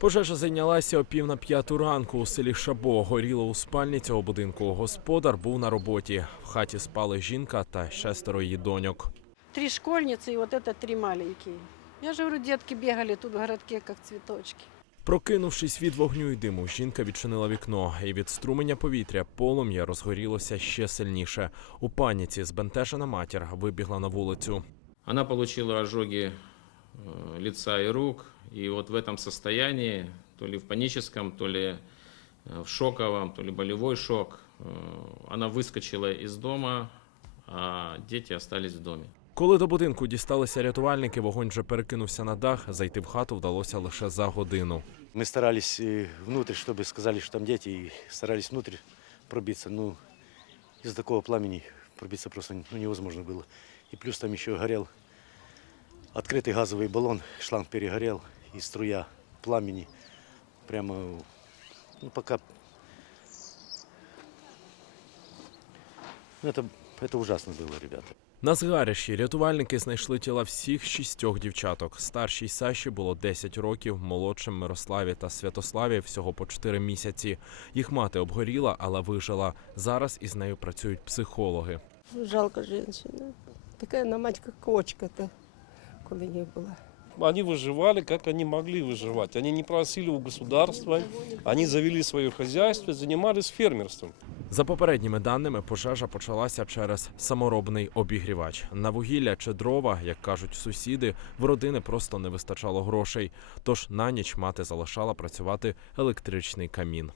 Пожежа зайнялася о пів на п'яту ранку у селі Шабо. Горіло у спальні цього будинку. Господар був на роботі. В хаті спали жінка та шестеро її доньок. Три школьницы и вот это три маленькие. Я же говорю, детки бегали тут в городке, как цветочки. Прокинувшись від вогню й диму, жінка відчинила вікно, і від струменя повітря полум'я розгорілося ще сильніше. У паніці збентежена матір вибігла на вулицю. Она получила ожоги э, лица и рук, и вот в этом состоянии, то ли в паническом, то ли э, в шоковом, то ли болевой шок, э, она выскочила из дома, а дети остались в доме. Коли до будинку дісталися рятувальники, вогонь вже перекинувся на дах. Зайти в хату вдалося лише за годину. Мы старались э, внутрь, чтобы сказали, что там дети, и старались внутрь пробиться. Ну, из-за такого пламени пробиться просто ну, невозможно было. И плюс там еще горел открытый газовый баллон, шланг перегорел, и струя пламени прямо, ну, пока... Ну, это, это ужасно было, ребята. На згарищі рятувальники знайшли тіла всіх шістьох дівчаток. Старшій Саші було 10 років, молодшим Мирославі та Святославі всього по 4 місяці. Їх мати обгоріла, але вижила. Зараз із нею працюють психологи. Жалко женщину. Такая она мать, как кочка-то, коли не было. Они выживали, как они могли выживать. Они не просили у государства, они завели свое хозяйство, занимались фермерством. За попередніми даними, пожежа почалася через саморобний обігрівач. На вугілля чи дрова, як кажуть сусіди, в родини просто не вистачало грошей. Тож на ніч мати залишала працювати електричний камін.